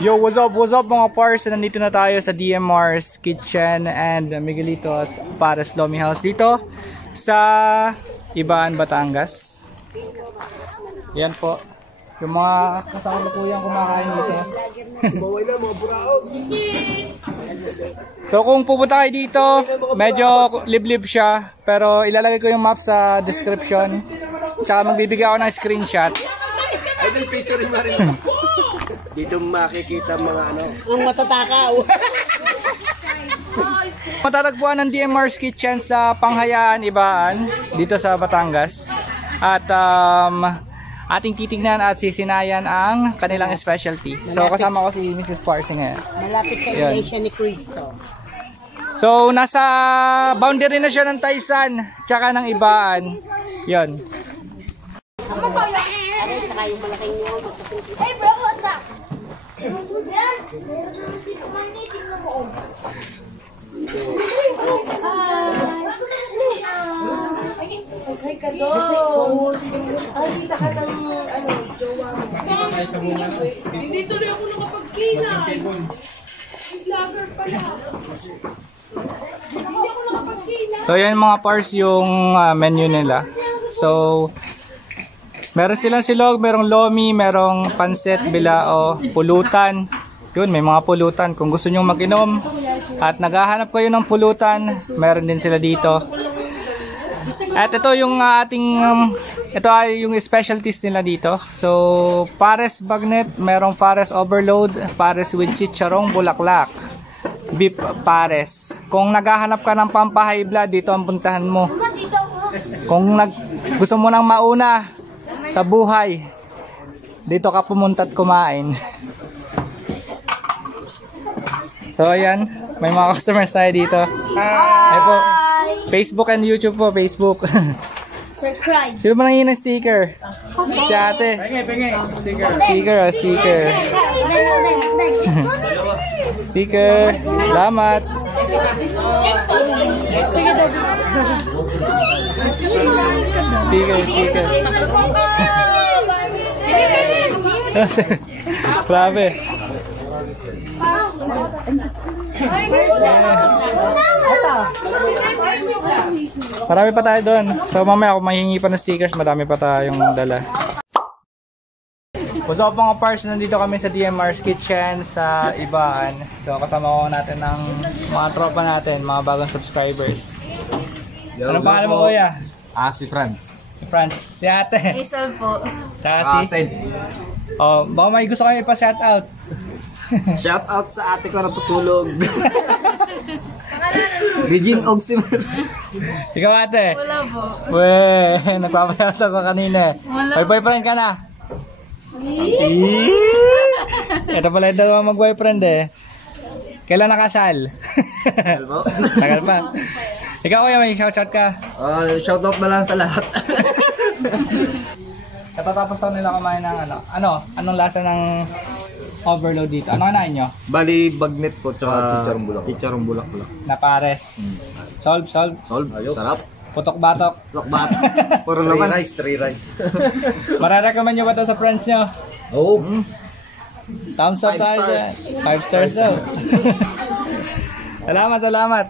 Yo, what's up mga pars? Nandito na tayo sa DMR's Kitchen and Miguelitos Pares Lomi House dito sa Ibaan, Batangas. Yan po. Yung mga kasama ko yung kumakain dito. So kung pupunta kayo dito, medyo liblib siya. Pero ilalagay ko yung map sa description. Tsaka magbibigay ako ng screenshot. Ay, picture mo rin. Dito makikita mga ano. Ang matatakaw. Matatagpuan ng DMR's Kitchen sa Panghayaan, Ibaan, dito sa Batangas. At ating titignan at sisinayan ang kanilang specialty. So kasama ko si Mrs. Parsi ngayon. Malapit sa Iglesia ni Cristo. So nasa boundary na siya ng Taysan tsaka ng Ibaan. Yun. Hey bro, what's up? Ay, kado. Ay, kita ka ng ano, jowa mo. Hindi tuloy ako nakapagkina. Vlogger pala. Hindi ako nakapagkina. So yan mga pars yung menu nila. So meron silang silog, merong lomi, merong pansit, bilao, pulutan. Yun, may mga pulutan. Kung gusto nyo mag-inom at naghahanap kayo ng pulutan, meron din sila dito. At ito yung ating, ito ay yung specialties nila dito. So, pares bagnet, merong pares overload, pares with chicharong bulaklak, beef pares. Kung naghahanap ka ng pampahay blood, dito ang puntahan mo. Kung gusto mo nang mauna sa buhay, dito ka pumunta at kumain. So ayan, may mga customers tayo dito. Ay po, Facebook and YouTube po, Facebook. Subscribe. Sino ba nangyayang sticker? Si ate. Sticker, sticker. Sticker. Salamat. Sticker. Grabe. Marami pa tayo doon. So mamaya kung mahingi pa ng stickers, madami pa tayong dala. What's up mga pars? Nandito kami sa DMR's Kitchen sa Ibaan. So kasama ko natin ng mga tropa natin, mga bagong subscribers. Anong pangalan mo kuya? Si Franz. Si Franz. Si ate. Hazel po. Tsaka si oh, baka may gusto kayo ipa-shoutout. Shout out sa ate ko na tutulog. Regine Ogsimer. Ikaw ate? Wala po. Weh, nagpapayasa ko kanina. May boyfriend ka na? Ito pala yung dalawa mag-boyfriend eh. Kailan nakasal? Tagal pa. Ikaw kuya, may shoutout ka? Shout out na lang sa lahat. Katatapos ako nila kumain ng anong lasa ng overload dito? Ano kanain nyo? Bali, bagnet po, tsaka chicharong bulaklak. Na pares. Solve. Ayos. Sarap. Putok-batok. Lokbat. Puro laman. 3 rice. Mararecommend nyo ba ito sa friends nyo? Oo. Thumbs up tayo dyan. 5 stars daw. Salamat.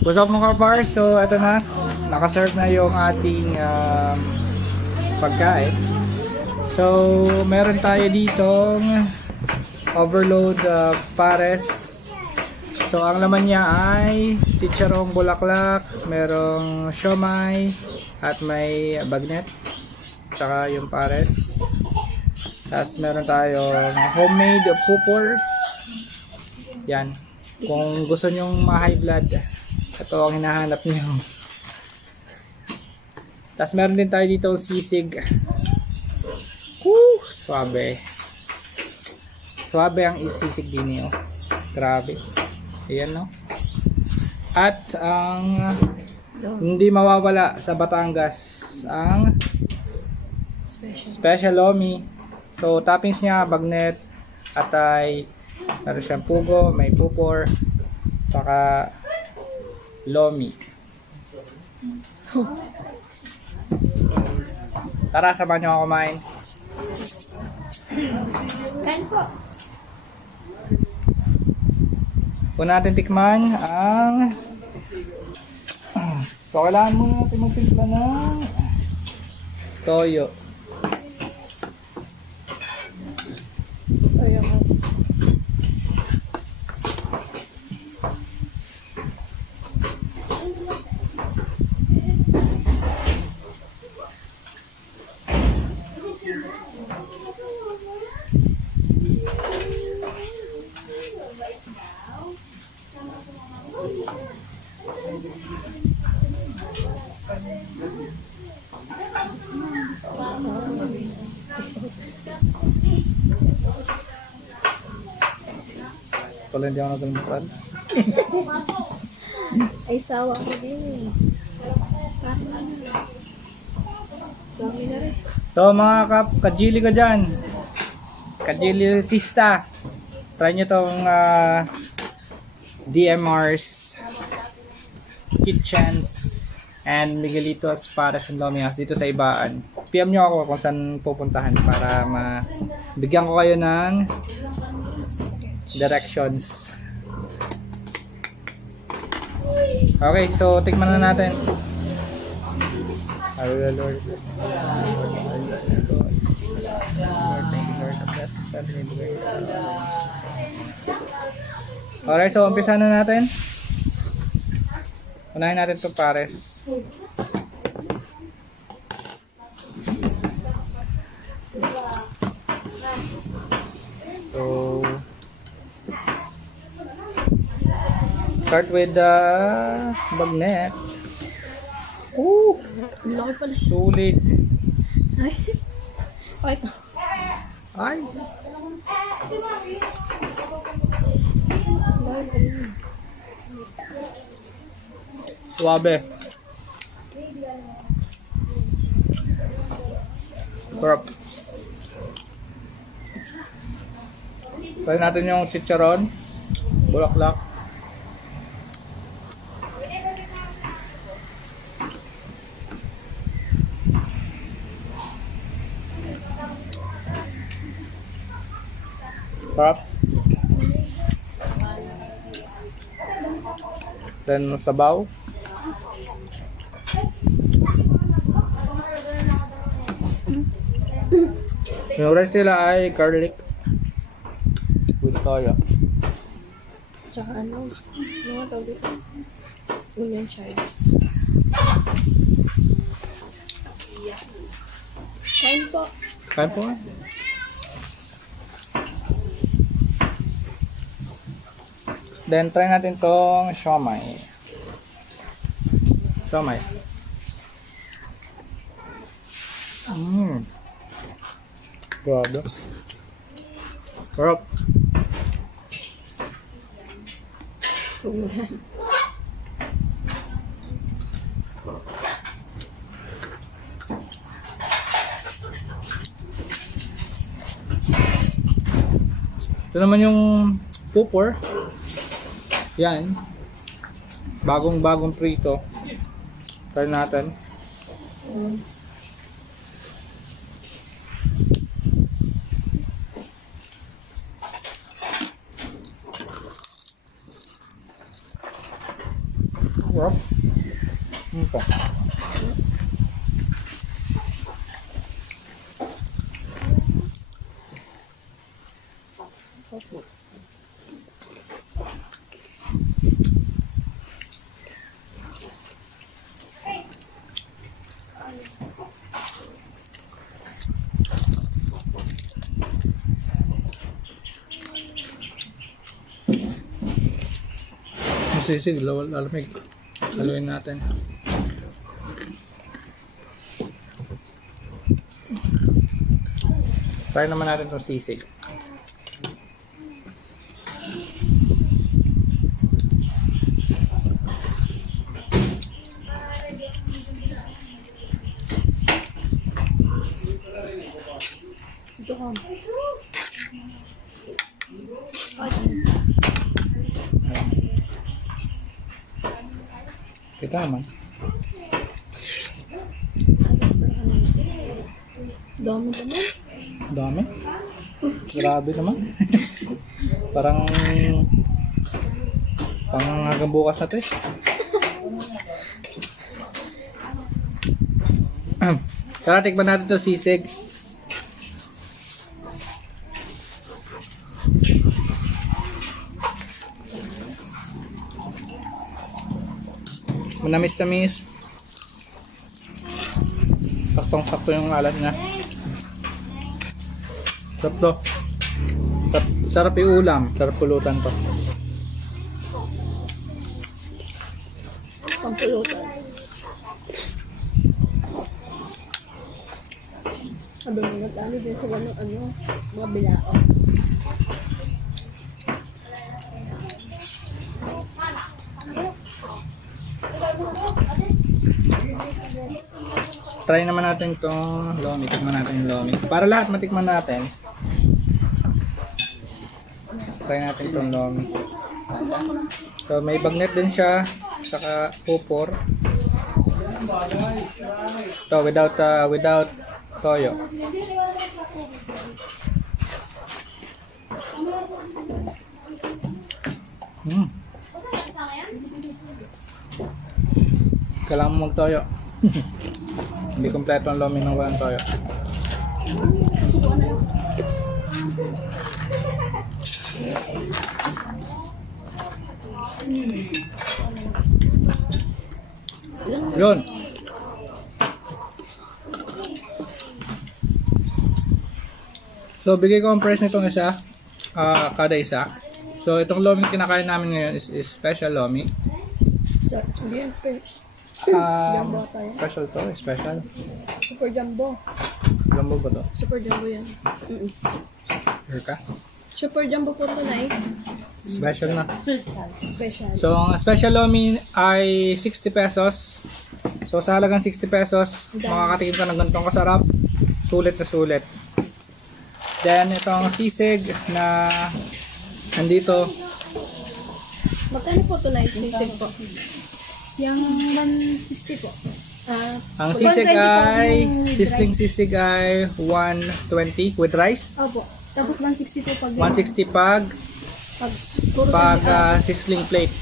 What's up mga bars? So ito na, nakaserve na yung ating pagkain. So meron tayo ditong overload pares. So ang laman niya ay chicharong bulaklak, merong siomai at may bagnet, tsaka yung pares. Tapos meron tayong homemade pupor. Yan, kung gusto nyong ma-high blood, ito ang hinahanap nyo. Tapos meron din tayo dito sisig. Woo! Swabe. Swabe ang isisig din nyo. Grabe. Ayan, no? At ang hindi mawawala sa Batangas, ang special lomi. So toppings niya, bagnet, atay, meron siyang pugo, may pupor, saka lomi. Tara, samahan niyo ako kumain. Kain po. Una natin tikman ang so kailangan muna natin magtimpla ng toyo. Pala hindi ako nagalimutan. Ay, sawa ko din. Dami na rin. So mga kajili ka dyan, kajilitista, try nyo tong DMR's Kitchens and Miguelitos para sa Lomias dito sa Ibaan. PM nyo ako kung saan pupuntahan para bigyan ko kayo ng directions. Okay, so tikman na natin. Hallelujah, Lord. Lord, thank you, Lord. Alright, so umpisa na natin. Unahin natin itong pares. So start with the bagnet. Ooh, Laki pala siya. sulit. Ay. Ay, ito. Ay. Suabe. Sarap. Try natin yung chicharon, bulaklak. Sarap. Then sabaw. Yung rice nila ay garlic with toyo. Tsaka ano tawag dito? Onion chives. Kain po. Kain po. Then try natin tong siomai. Siomai. Grabe. Sarap. Ito naman yung pupor. Yan. Bagong prito. Try natin. Sarap. Ito. Sisig, lalamig. Haluin natin. Try naman natin itong sisig. Ito ka. Kita naman. Dami naman. Dami. Grabe naman. Parang hanggang bukas na ito eh. Tara, tikman natin ito sisig. Manamis-tamis. Saktong-sakto yung alat niya. Sarap to. Sarap yung ulam. Sarap pulutan to. Pampulutan. Sabi mo nag-ano din sila ng mga bilao. Try naman natin itong lomi. Tikman natin yung lomi. Para lahat matikman natin. Try natin itong lomi. So may bagnet din siya. Saka pupor. So without toyo. Kailangan mo mag-toyo. Hindi kompleto ang lomi ng walang toyo. Yun. So bigay ko ang price nitong isa, kada isa. So itong lomi kinakain namin ngayon is special lomi. Hindi yan jumbo tayo. Special to, special. Super jumbo. Jumbo ba to? Super jumbo yan. Sure ka? Super jumbo po ito na eh. Special na. Special. So ang special lomi ay 60 pesos. So sa halagang 60 pesos, makakatikim ka ng ganitong kasarap. Sulit na sulit. Then itong sisig na nandito. Magkano po ito na sisig po? Yung 160 po. Ang sisig ay, sizzling sisig ay 120 with rice. Opo. Tapos 160 po pag 160 pag sizzling plate.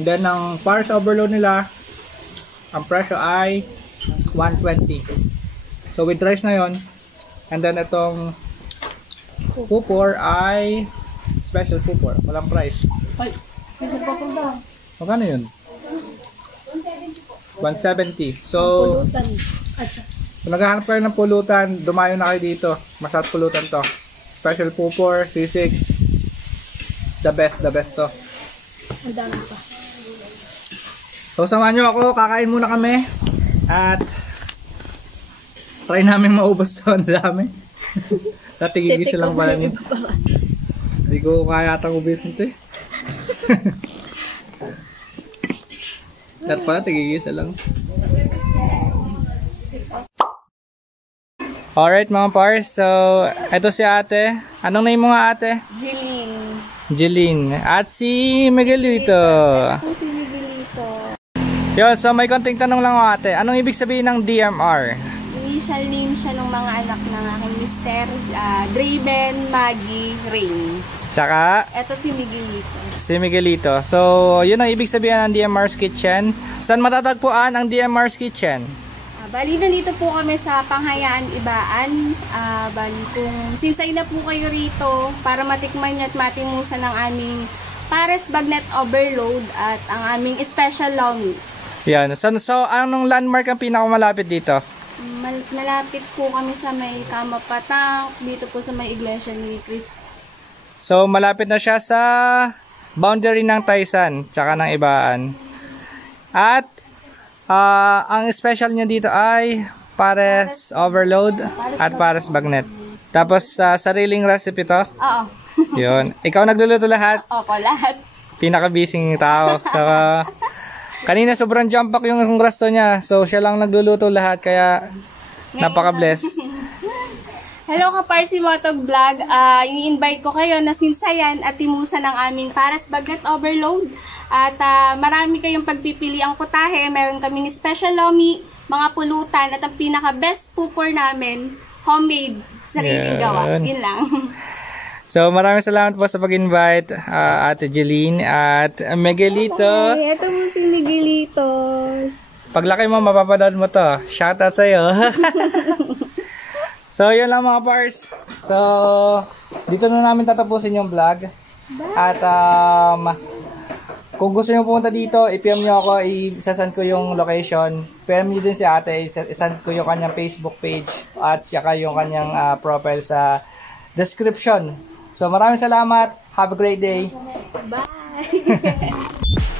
And then ang para sa overload nila, ang presyo ay 120. So with rice na yon. And then itong pupor ay special pupor. Walang price. ay, special po po daw. Magkano yun? 170. So, Pulutan. kung naghahanap kayo ng pulutan, dumayo na kayo dito. Masarap pulutan to. Special pupor, sisig. The best to. Ang dami pa. So, samahan nyo ako. Kakain muna kami. At try namin maubos to. Ang dami. Tatigigis lang pala nito. Hindi ko kaya atang ubisin to eh. Dapat pala tigigisa lang. Alright mga pars, so ito si ate. Anong name mo nga ate? Jeline. Jeline. At si Miguelito. Ako si Miguelito. Yo, so may konting tanong lang ate. Anong ibig sabihin ng DMR? Initial name siya ng mga anak ng aking mister, Draven, Maggie, Rain. Tsaka Ito si Miguelito. si Miguelito. So, yun ang ibig sabihin ng DMR's Kitchen. Saan matatagpuan ang DMR's Kitchen? Bali, nandito po kami sa Panghayaan, Ibaan. Bali, kung sinsay na po kayo rito para matikman nyo at matimusan ng aming Pares Bagnet Overload at ang aming Special Lomi. Yan. So, anong landmark ang pinakamalapit dito? Malapit po kami sa may Kamapatang, dito po sa may Iglesia ni Cristo. So, malapit na siya sa boundary ng Taysan, tsaka ng Ibaan. At, ang special niya dito ay Pares Overload at Pares Bagnet. Tapos, sariling recipe to. Oo. Yun. Ikaw nagluluto lahat. Opo, lahat. Pinaka-busy tao. So, kanina sobrang jump pack yung resto niya. So, siya lang nagluluto lahat. Kaya, napaka-bless. Hello Kaparsi Motog Vlog. I-invite ko kayo na sinsayan at timusan ng aming Pares Bagnet Overload. At marami kayong pagpipili ang putahe. Meron kaming special lomi, mga pulutan, at ang pinaka-best pupor namin, homemade, sariling gawa. Yun lang. So, maraming salamat po sa pag-invite, Ate Jeline at Miguelito. Ay, ito mo si Miguelito. Paglaki mo, mapapanood mo to. Shoutout sa'yo. So, yun lang mga pars. So, dito na namin tatapusin yung vlog. At, kung gusto nyo pumunta dito, i-PM nyo ako, isasend ko yung location. PM nyo din si ate, isasend ko yung kanyang Facebook page at saka yung kanyang profile sa description. So, maraming salamat. Have a great day. Bye!